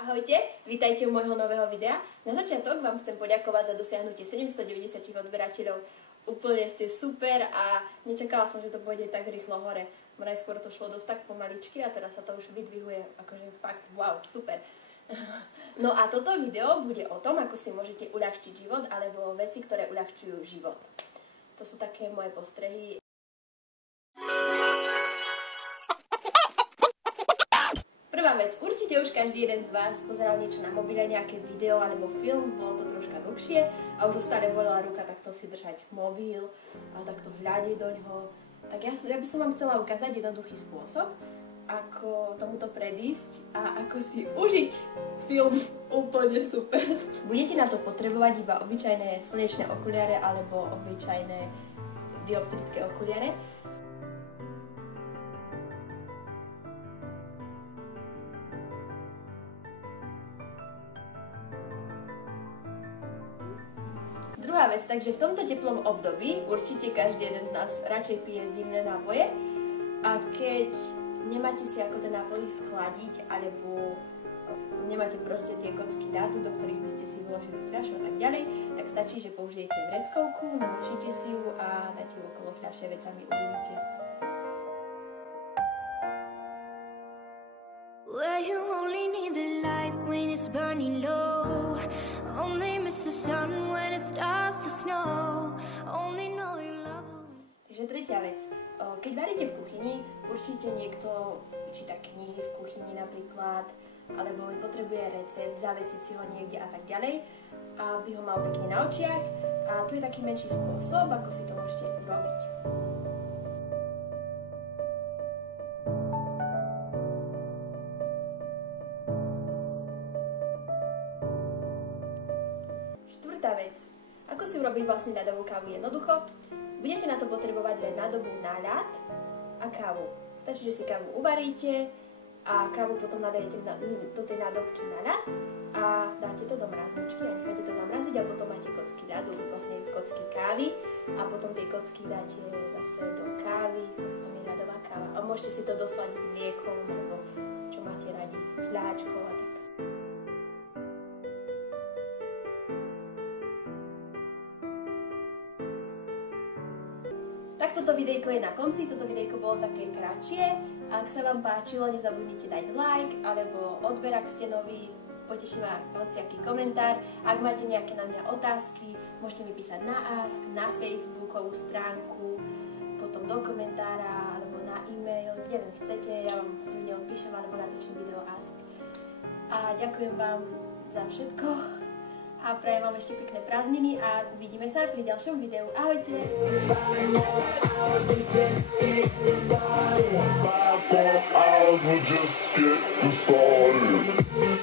Ahojte, vítajte u môjho nového videa. Na začiatok vám chcem poďakovať za dosiahnutie 790 odberateľov. Úplne ste super a nečakala som, že to pôjde tak rýchlo hore. Najskôr to šlo dosť tak pomaličky a teraz sa to už vydvihuje, akože fakt, wow, super. No a toto video bude o tom, ako si môžete uľahčiť život alebo veci, ktoré uľahčujú život. To sú také moje postrehy. Prvá vec, určite už každý jeden z vás pozeral niečo na mobile, nejaké video alebo film, bolo to troška dlhšie a už stále bolela ruka takto si držať mobil a takto hľadiť do ňoho. Tak ja by som vám chcela ukázať jednoduchý spôsob, ako tomuto predísť a ako si užiť film úplne super. Budete na to potrebovať iba obyčajné slnečné okuliare alebo obyčajné dioptrické okuliare. Druhá vec, takže v tomto teplom období určite každý jeden z nás radšej pije zimné nápoje a keď nemáte si ako ten nápoj schladiť alebo nemáte proste tie kocky ľadu, do ktorých by ste si vložili fľašu a tak ďalej, tak stačí, že použijete vreckovku, namočíte si ju a dáte ju okolo fľaše, veď sami uvidíte. Well, you only need the light when it's burning low. Only miss the sun when it starts to snow. Only know you love her. Takže tretia vec. Keď varíte v kuchyni, určite niekto číta knihy v kuchyni napríklad, alebo potrebuje recept, zavesiť si ho niekde a tak ďalej, aby ho mal pekne na očiach. A tu je taký menší spôsob, ako si to môžete urobiť. Štvrtá vec. Ako si urobiť vlastne ľadovú kávu jednoducho? Budete na to potrebovať len nádobu na ľad a kávu. Stačí, že si kávu uvaríte a kávu potom nadajete do tej nádobky na ľad a dáte to do mrazničky a necháte to zamraziť a potom máte kocky ľadu, vlastne kocky kávy a potom tie kocky dáte zase do kávy, potom je ľadová káva. A môžete si to dosladiť mliekom alebo čo máte radi, žľačkou a tak. Tak toto videjko je na konci, toto videjko bolo také kratšie. Ak sa vám páčilo, nezabudnite dať like alebo odber, ak ste noví, poteší ma hociaký komentár. Ak máte nejaké na mňa otázky, môžete mi písať na Ask, na Facebookovú stránku, potom do komentára alebo na e-mail, kde len chcete, ja vám neodpíšem alebo natočím video Ask. A ďakujem vám za všetko. A prajem vám ešte pekné prázdniny a uvidíme sa pri ďalšom videu. Ahojte! Hours will just get started.